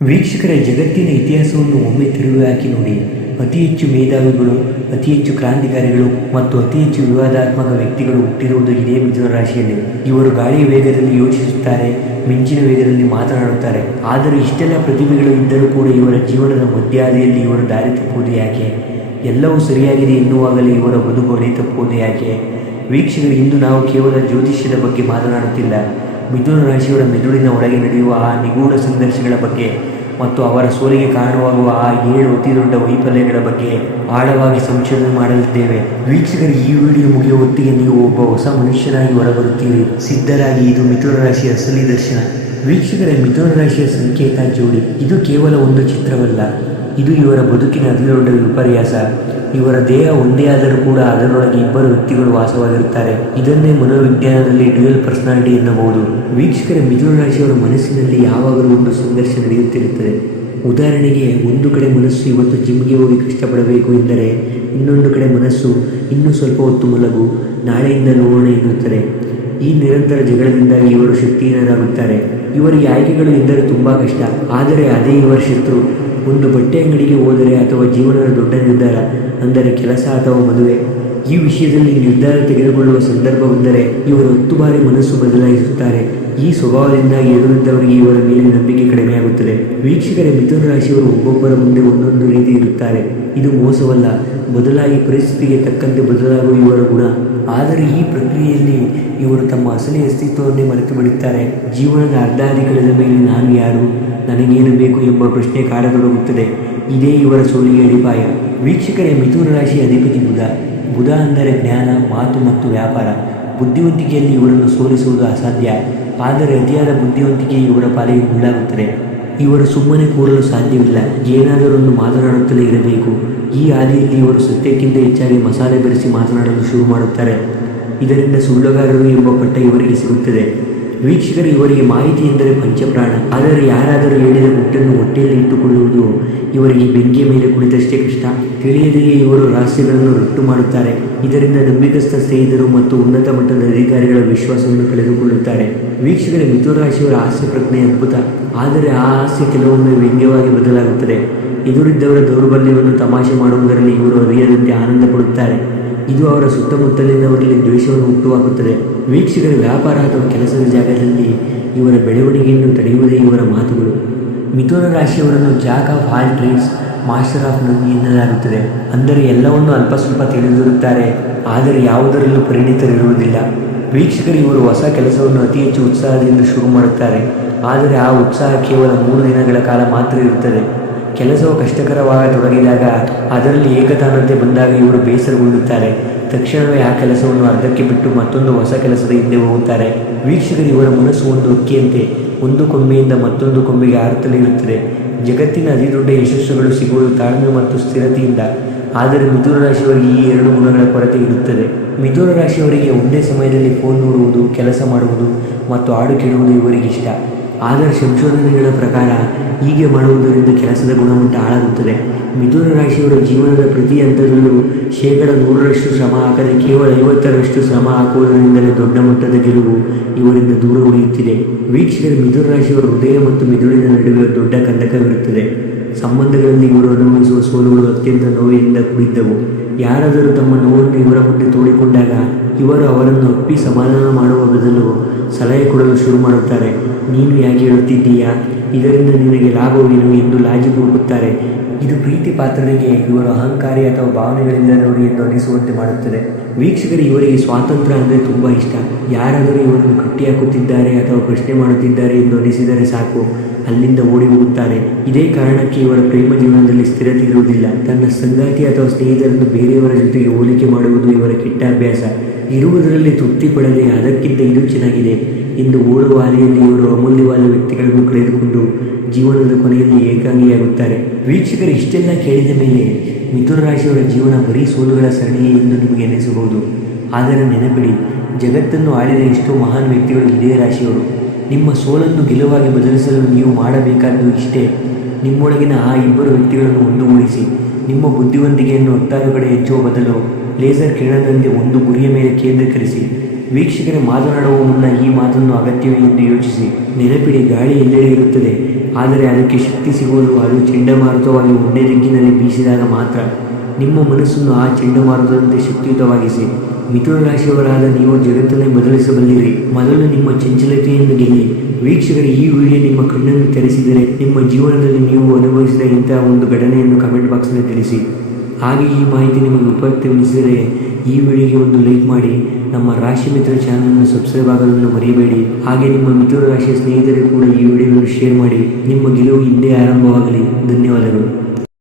ವೀಕ್ಷಕರ ಜಗತ್ತಿನ ಇತಿಹಾಸವನ್ನು ಒಮ್ಮೆ ತಿರುಗಿ ಹಾಕಿ ನೋಡಿ. ಅತಿ ಹೆಚ್ಚು ಮೇಧಾವಿಗಳು, ಅತಿ ಹೆಚ್ಚು ಕ್ರಾಂತಿಕಾರಿಗಳು ಮತ್ತು ಅತಿ ಹೆಚ್ಚು ವಿವಾದಾತ್ಮಕ ವ್ಯಕ್ತಿಗಳು ಹುಟ್ಟಿರುವುದು ಇದೇ ಮಿಥುನ ರಾಶಿಯಲ್ಲಿ. ಇವರು ಗಾಳಿಯ ವೇಗದಲ್ಲಿ ಯೋಚಿಸುತ್ತಾರೆ, ಮಿಂಚಿನ ವೇಗದಲ್ಲಿ ಮಾತನಾಡುತ್ತಾರೆ. ಆದರೆ ಇಷ್ಟೆಲ್ಲ ಪ್ರತಿಭೆಗಳು ಇದ್ದರೂ ಕೂಡ ಇವರ ಜೀವನದ ಮಧ್ಯಾದಿಯಲ್ಲಿ ಇವರು ದಾರಿ ತಪ್ಪುವುದು ಯಾಕೆ? ಎಲ್ಲವೂ ಸರಿಯಾಗಿದೆ ಎನ್ನುವಾಗಲೇ ಇವರ ಬದುಕು ಅಡಿ ತಪ್ಪುವುದು ಯಾಕೆ? ವೀಕ್ಷಕರು, ಇಂದು ನಾವು ಕೇವಲ ಜ್ಯೋತಿಷ್ಯದ ಬಗ್ಗೆ ಮಾತನಾಡುತ್ತಿಲ್ಲ. ಮಿಥುನ ರಾಶಿಯವರ ಮೆದುಳಿನ ಒಳಗೆ ನಡೆಯುವ ಆ ನಿಗೂಢ ಸಂಘರ್ಷಗಳ ಬಗ್ಗೆ ಮತ್ತು ಅವರ ಸೋಲಿಗೆ ಕಾರಣವಾಗುವ ಆ 7 ಅತಿ ದೊಡ್ಡ ವೈಫಲ್ಯಗಳ ಬಗ್ಗೆ ಆಳವಾಗಿ ಸಂಶೋಧನೆ ಮಾಡಲಿದ್ದೇವೆ. ವೀಕ್ಷಕರು, ಈ ವಿಡಿಯೋ ಮುಗಿಯುವ ಹೊತ್ತಿಗೆ ನೀವು ಒಬ್ಬ ಹೊಸ ಮನುಷ್ಯನಾಗಿ ಹೊರಬರುತ್ತೀರಿ. ಸಿದ್ಧರಾಗಿ, ಇದು ಮಿಥುನ ರಾಶಿಯ ಅಸಲಿ ದರ್ಶನ. ವೀಕ್ಷಕರ, ಮಿಥುನ ರಾಶಿಯ ಸಂಕೇತ ಜೋಡಿ. ಇದು ಕೇವಲ ಒಂದು ಚಿತ್ರವಲ್ಲ, ಇದು ಇವರ ಬದುಕಿನ ಅತಿದೊಡ್ಡ ವಿಪರ್ಯಾಸ. ಇವರ ದೇಹ ಒಂದೇ ಆದರೂ ಕೂಡ ಅದರೊಳಗೆ ಇಬ್ಬರು ವ್ಯಕ್ತಿಗಳು ವಾಸವಾಗಿರುತ್ತಾರೆ. ಇದನ್ನೇ ಮನೋವಿಜ್ಞಾನದಲ್ಲಿ ಡ್ಯುಯಲ್ ಪರ್ಸನಾಲಿಟಿ ಎನ್ನಬಹುದು. ವೀಕ್ಷಕರ, ಮಿಥುನ ರಾಶಿಯವರ ಮನಸ್ಸಿನಲ್ಲಿ ಯಾವಾಗಲೂ ಒಂದು ಸಂಘರ್ಷ ನಡೆಯುತ್ತಿರುತ್ತದೆ. ಉದಾಹರಣೆಗೆ, ಒಂದು ಕಡೆ ಮನಸ್ಸು ಇವತ್ತು ಜಿಮ್ಗೆ ಹೋಗಿ ಕಷ್ಟಪಡಬೇಕು ಎಂದರೆ ಇನ್ನೊಂದು ಕಡೆ ಮನಸ್ಸು ಇನ್ನೂ ಸ್ವಲ್ಪ ಹೊತ್ತು ಮಲಗು, ನಾಳೆಯಿಂದ ನೋಡೋಣ ಎನ್ನುತ್ತದೆ. ಈ ನಿರಂತರ ಜಗಳದಿಂದಾಗಿ ಇವರು ಶಕ್ತಿಹೀನರಾಗುತ್ತಾರೆ. ಇವರಿಗೆ ಆಯ್ಕೆಗಳು ಎಂದರೆ ತುಂಬ ಕಷ್ಟ, ಆದರೆ ಅದೇ ಇವರ ಶತ್ರು. ಒಂದು ಬಟ್ಟೆ ಅಂಗಡಿಗೆ ಹೋದರೆ ಅಥವಾ ಜೀವನದ ದೊಡ್ಡ ನಿರ್ಧಾರ ಅಂದರೆ ಕೆಲಸ ಅಥವಾ ಮದುವೆ, ಈ ವಿಷಯದಲ್ಲಿ ನಿರ್ಧಾರ ತೆಗೆದುಕೊಳ್ಳುವ ಸಂದರ್ಭ ಬಂದರೆ ಇವರು 10 ಬಾರಿ ಮನಸ್ಸು ಬದಲಾಯಿಸುತ್ತಾರೆ. ಈ ಸ್ವಭಾವದಿಂದಾಗಿ ಎದುರಿದ್ದವರಿಗೆ ಇವರ ಮೇಲೆ ನಂಬಿಕೆ ಕಡಿಮೆಯಾಗುತ್ತದೆ. ವೀಕ್ಷಕರೇ, ಮಿಥುನ ರಾಶಿಯವರು ಒಬ್ಬೊಬ್ಬರ ಮುಂದೆ ಒಂದೊಂದು ರೀತಿ ಇರುತ್ತಾರೆ. ಇದು ಮೋಸವಲ್ಲ, ಬದಲಾಗಿ ಪರಿಸ್ಥಿತಿಗೆ ತಕ್ಕಂತೆ ಬದಲಾಗುವ ಇವರ ಗುಣ. ಆದರೆ ಈ ಪ್ರಕ್ರಿಯೆಯಲ್ಲಿ ಇವರು ತಮ್ಮ ಅಸಲಿ ಅಸ್ತಿತ್ವವನ್ನೇ ಮರೆತು ಬಿಡುತ್ತಾರೆ. ಜೀವನದ ಅರ್ಧಾದಿ ಕಳೆದ ಮೇಲೆ ನಾನು ಯಾರು, ನನಗೇನು ಬೇಕು ಎಂಬ ಪ್ರಶ್ನೆ ಕಾಡತೊಡಗುತ್ತದೆ. ಇದೇ ಇವರ ಸೋಲಿಗೆ ಅಡಿಪಾಯ. ವೀಕ್ಷಕರೇ, ಮಿಥುನ ರಾಶಿಯ ಅಧಿಪತಿ ಬುಧ. ಬುಧ ಅಂದರೆ ಜ್ಞಾನ, ಮಾತು ಮತ್ತು ವ್ಯಾಪಾರ. ಬುದ್ಧಿವಂತಿಕೆಯಲ್ಲಿ ಇವರನ್ನು ಸೋಲಿಸುವುದು ಅಸಾಧ್ಯ. ಆದರೆ ಅತಿಯಾದ ಬುದ್ಧಿವಂತಿಕೆ ಇವರ ಪಾಲಿಗೆ ಮುಳ್ಳಾಗುತ್ತದೆ. ಇವರು ಸುಮ್ಮನೆ ಕೂರಲು ಸಾಧ್ಯವಿಲ್ಲ, ಏನಾದರೊಂದು ಮಾತನಾಡುತ್ತಲೇ ಇರಬೇಕು. ಈ ಹಾದಿಯಲ್ಲಿ ಇವರು ಸತ್ಯಕ್ಕಿಂತ ಹೆಚ್ಚಾಗಿ ಮಸಾಲೆ ಬೆರೆಸಿ ಮಾತನಾಡಲು ಶುರು ಮಾಡುತ್ತಾರೆ. ಇದರಿಂದ ಸುಳ್ಳುಗಾರರು ಎಂಬ ಪಟ್ಟ ಇವರಿಗೆ ಸಿಗುತ್ತದೆ. ವೀಕ್ಷಕರು, ಇವರಿಗೆ ಮಾಹಿತಿ ಎಂದರೆ ಪಂಚಪ್ರಾಣ. ಆದರೆ ಯಾರಾದರೂ ಹೇಳಿದ ಗುಟ್ಟನ್ನು ಹೊಟ್ಟೆಯಲ್ಲಿ ಇಟ್ಟುಕೊಳ್ಳುವುದು ಇವರಿಗೆ ಬೆಂಕಿಯ ಮೇಲೆ ಕುಳಿತಷ್ಟೇ ಕಷ್ಟ. ತಿಳಿಯದೆಯೇ ಇವರು ರಹಸ್ಯಗಳನ್ನು ರಟ್ಟು ಮಾಡುತ್ತಾರೆ. ಇದರಿಂದ ನಂಬಿಕಸ್ಥ ಸ್ನೇಹಿತರು ಮತ್ತು ಉನ್ನತ ಮಟ್ಟದ ಅಧಿಕಾರಿಗಳ ವಿಶ್ವಾಸವನ್ನು ಕಳೆದುಕೊಳ್ಳುತ್ತಾರೆ. ವೀಕ್ಷಕರ, ಮಿಥುನ ರಾಶಿಯವರ ಹಾಸ್ಯ ಪ್ರಜ್ಞೆ ಅದ್ಭುತ. ಆದರೆ ಆ ಹಾಸ್ಯ ಕೆಲವೊಮ್ಮೆ ವ್ಯಂಗ್ಯವಾಗಿ ಬದಲಾಗುತ್ತದೆ. ಎದುರಿದ್ದವರ ದೌರ್ಬಲ್ಯವನ್ನು ತಮಾಷೆ ಮಾಡುವುದರಲ್ಲಿ ಇವರು ಅರಿಯದಂತೆ ಆನಂದ ಪಡುತ್ತಾರೆ. ಇದು ಅವರ ಸುತ್ತಮುತ್ತಲಿನವರಲ್ಲಿ ದ್ವೇಷವನ್ನು ಹುಟ್ಟುಹಾಕುತ್ತದೆ. ವೀಕ್ಷಕರ, ವ್ಯಾಪಾರ ಅಥವಾ ಕೆಲಸದ ಜಾಗದಲ್ಲಿ ಇವರ ಬೆಳವಣಿಗೆಯನ್ನು ತಡೆಯುವುದೇ ಇವರ ಮಾತುಗಳು. ಮಿಥುನ ರಾಶಿಯವರನ್ನು jack of all trades, master of none ಎನ್ನಲಾಗುತ್ತದೆ. ಅಂದರೆ ಎಲ್ಲವನ್ನೂ ಅಲ್ಪ ಸ್ವಲ್ಪ ತಿಳಿದಿರುತ್ತಾರೆ, ಆದರೆ ಯಾವುದರಲ್ಲೂ ಪರಿಣಿತರಿರುವುದಿಲ್ಲ. ವೀಕ್ಷಕರು, ಇವರು ಹೊಸ ಕೆಲಸವನ್ನು ಅತಿ ಹೆಚ್ಚು ಉತ್ಸಾಹದಿಂದ ಶುರು ಮಾಡುತ್ತಾರೆ. ಆದರೆ ಆ ಉತ್ಸಾಹ ಕೇವಲ 3 ದಿನಗಳ ಕಾಲ ಮಾತ್ರ ಇರುತ್ತದೆ. ಕೆಲಸವು ಕಷ್ಟಕರವಾಗತೊಡಗಿದಾಗ, ಅದರಲ್ಲಿ ಏಕತಾನತೆ ಬಂದಾಗ ಇವರು ಬೇಸರಗೊಳ್ಳುತ್ತಾರೆ. ತಕ್ಷಣವೇ ಆ ಕೆಲಸವನ್ನು ಅರ್ಧಕ್ಕೆ ಬಿಟ್ಟು ಮತ್ತೊಂದು ಹೊಸ ಕೆಲಸದ ಹಿಂದೆ ಹೋಗುತ್ತಾರೆ. ವೀಕ್ಷಕರು, ಇವರ ಮನಸ್ಸು ಒಂದು ಹಕ್ಕಿಯಂತೆ ಒಂದು ಕೊಂಬೆಯಿಂದ ಮತ್ತೊಂದು ಕೊಂಬೆಗೆ ಹಾರುತ್ತಲೇ ಇರುತ್ತದೆ. ಜಗತ್ತಿನ ಅತಿದೊಡ್ಡ ಯಶಸ್ಸುಗಳು ಸಿಗುವುದು ತಾಳ್ಮೆ ಮತ್ತು ಸ್ಥಿರತೆಯಿಂದ. ಆದರೆ ಮಿಥುನ ರಾಶಿಯವರಿಗೆ ಈ 2 ಗುಣಗಳ ಕೊರತೆ ಇರುತ್ತದೆ. ಮಿಥುನ ರಾಶಿಯವರಿಗೆ ಒಂದೇ ಸಮಯದಲ್ಲಿ ಫೋನ್ ನೋಡುವುದು, ಕೆಲಸ ಮಾಡುವುದು ಮತ್ತು ಹಾಡು ಕೇಳುವುದು ಇವರಿಗೆ ಇಷ್ಟ. ಆದರೆ ಸಂಶೋಧನೆಗಳ ಪ್ರಕಾರ ಹೀಗೆ ಮಾಡುವುದರಿಂದ ಕೆಲಸದ ಗುಣಮಟ್ಟ ಹಾಳಾಗುತ್ತದೆ. ಮಿಥುನ ರಾಶಿಯವರ ಜೀವನದ ಪ್ರತಿ ಹಂತದಲ್ಲೂ 100% ಶ್ರಮ ಹಾಕದೆ ಕೇವಲ 50% ಶ್ರಮ ಹಾಕುವುದರಿಂದಲೇ ದೊಡ್ಡ ಮಟ್ಟದ ಗೆಲುವು ಇವರಿಂದ ದೂರ ಉಳಿಯುತ್ತಿದೆ. ವೀಕ್ಷಕರು, ಮಿಥುನ ರಾಶಿಯವರ ಹೃದಯ ಮತ್ತು ಮಿದುಳಿನ ನಡುವೆ ದೊಡ್ಡ ಕಂದಕವಿರುತ್ತದೆ. ಸಂಬಂಧಗಳಲ್ಲಿ ಇವರು ಅನುಭವಿಸುವ ಸೋಲುಗಳು ಅತ್ಯಂತ ನೋವಿನಿಂದ ಕೂಡಿದ್ದವು. ಯಾರಾದರೂ ತಮ್ಮ ನೋವನ್ನು ಇವರ ಮುಂದೆ ತೋಡಿಕೊಂಡಾಗ ಇವರು ಅವರನ್ನು ಅಪ್ಪಿ ಸಮಾಧಾನ ಮಾಡುವ ಬದಲು ಸಲಹೆ ಕೊಡಲು ಶುರು ಮಾಡುತ್ತಾರೆ. ನೀನು ಯಾಕೆ ಹೇಳುತ್ತಿದ್ದೀಯಾ, ಇದರಿಂದ ನಿನಗೆ ಲಾಭವೇನು ಎಂದು ಲಾಜಿ ಹುಡುಕುತ್ತಾರೆ. ಇದು ಪ್ರೀತಿ ಪಾತ್ರರಿಗೆ ಇವರು ಅಹಂಕಾರಿ ಅಥವಾ ಭಾವನೆಗಳಿಲ್ಲದವರು ಎಂದು ಅನಿಸುವಂತೆ ಮಾಡುತ್ತದೆ. ವೀಕ್ಷಕರು, ಇವರಿಗೆ ಸ್ವಾತಂತ್ರ್ಯ ಅಂದರೆ ತುಂಬ ಇಷ್ಟ. ಯಾರಾದರೂ ಇವರನ್ನು ಕಟ್ಟಿಹಾಕುತ್ತಿದ್ದಾರೆ ಅಥವಾ ಪ್ರಶ್ನೆ ಮಾಡುತ್ತಿದ್ದಾರೆ ಎಂದು ಅನಿಸಿದರೆ ಸಾಕು, ಅಲ್ಲಿಂದ ಓಡಿ ಹೋಗುತ್ತಾರೆ. ಇದೇ ಕಾರಣಕ್ಕೆ ಇವರ ಪ್ರೇಮ ಜೀವನದಲ್ಲಿ ಸ್ಥಿರತೆ ಇರುವುದಿಲ್ಲ. ತನ್ನ ಸಂಗಾತಿ ಅಥವಾ ಸ್ನೇಹಿತರನ್ನು ಬೇರೆಯವರ ಜೊತೆಗೆ ಹೋಲಿಕೆ ಮಾಡುವುದು ಇವರ ಕೆಟ್ಟ ಅಭ್ಯಾಸ. ಇರುವುದರಲ್ಲಿ ತೃಪ್ತಿ ಪಡದೆ ಅದಕ್ಕಿಂತ ಇದು ಚೆನ್ನಾಗಿದೆ ಎಂದು ಓಡುವ ಹಾದಿಯಲ್ಲಿ ಇವರು ಅಮೂಲ್ಯವಾದ ವ್ಯಕ್ತಿಗಳನ್ನು ಕಳೆದುಕೊಂಡು ಜೀವನದ ಕೊನೆಯಲ್ಲಿ ಏಕಾಂಗಿಯಾಗುತ್ತಾರೆ. ವೀಕ್ಷಕರು, ಇಷ್ಟೆಲ್ಲ ಕೇಳಿದ ಮೇಲೆ ಮಿಥುನ ರಾಶಿಯವರ ಜೀವನ ಬರೀ ಸೋಲುಗಳ ಸರಣಿಯೇ ಎಂದು ನಿಮಗೆ ಅನಿಸಬಹುದು. ಆದರೆ ನೆನಪಿಡಿ, ಜಗತ್ತನ್ನು ಆಳಿದ ಎಷ್ಟೋ ಮಹಾನ್ ವ್ಯಕ್ತಿಗಳು ಇದೇ ರಾಶಿಯವರು. ನಿಮ್ಮ ಸೋಲನ್ನು ಗೆಲುವಾಗಿ ಬದಲಿಸಲು ನೀವು ಮಾಡಬೇಕಾದ್ದು ಇಷ್ಟೇ: ನಿಮ್ಮೊಳಗಿನ ಆ 2 ವ್ಯಕ್ತಿಗಳನ್ನು ಒಂದುಗೂಡಿಸಿ. ನಿಮ್ಮ ಬುದ್ಧಿವಂತಿಕೆಯನ್ನು 10 ಕಡೆ ಹೆಚ್ಚುವ ಬದಲು ಲೇಸರ್ ಕಿರಣದಂತೆ ಒಂದು ಗುರಿಯ ಮೇಲೆ ಕೇಂದ್ರೀಕರಿಸಿ. ವೀಕ್ಷಕರೇ, ಮಾತನಾಡುವ ಮುನ್ನ ಈ ಮಾತನ್ನು ಅಗತ್ಯವೇ ಎಂದು ಯೋಚಿಸಿ. ನೆನಪಿಡಿ, ಗಾಳಿ ಎಲ್ಲೆಡೆ ಇರುತ್ತದೆ, ಆದರೆ ಅದಕ್ಕೆ ಶಕ್ತಿ ಸಿಗುವುದು ಅದು ಚಂಡಮಾರುತವಾಗಿ ಒಂದೇ ದಿಕ್ಕಿನಲ್ಲಿ ಬೀಸಿದಾಗ ಮಾತ್ರ. ನಿಮ್ಮ ಮನಸ್ಸನ್ನು ಆ ಚಂಡಮಾರುತದಂತೆ ಶಕ್ತಿಯುತವಾಗಿಸಿ. ಮಿಥುನ ರಾಶಿಯವರಾದ ನೀವು ಜಗತ್ತನ್ನೇ ಬದಲಿಸಬಲ್ಲಿರಿ. ಮೊದಲು ನಿಮ್ಮ ಚಂಚಲತೆಯನ್ನು ಗೆಲ್ಲಿ. ವೀಕ್ಷಕರೇ, ಈ ವಿಡಿಯೋ ನಿಮ್ಮ ಕಣ್ಣನ್ನು ತೆರೆಸಿದರೆ ನಿಮ್ಮ ಜೀವನದಲ್ಲಿ ನೀವು ಅನುಭವಿಸಿದ ಇಂತಹ ಒಂದು ಘಟನೆಯನ್ನು ಕಮೆಂಟ್ ಬಾಕ್ಸ್ನಲ್ಲಿ ತಿಳಿಸಿ. ಹಾಗೆ ಈ ಮಾಹಿತಿ ನಿಮಗೆ ಉಪಯುಕ್ತವೆನಿಸಿದರೆ ಈ ವಿಡಿಯೋಗೆ ಒಂದು ಲೈಕ್ ಮಾಡಿ. ನಮ್ಮ ರಾಶಿ ಮಿತ್ರ ಚಾನಲನ್ನು ಸಬ್ಸ್ಕ್ರೈಬ್ ಆಗೋದನ್ನು ಮರೆಯಬೇಡಿ. ಹಾಗೆ ನಿಮ್ಮ ಮಿಥುನ ರಾಶಿಯ ಸ್ನೇಹಿತರಿಗೆ ಕೂಡ ಈ ವಿಡಿಯೋವನ್ನು ಶೇರ್ ಮಾಡಿ. ನಿಮ್ಮ ಗೆಲುವು ಇಲ್ಲೇ ಆರಂಭವಾಗಲಿ. ಧನ್ಯವಾದಗಳು.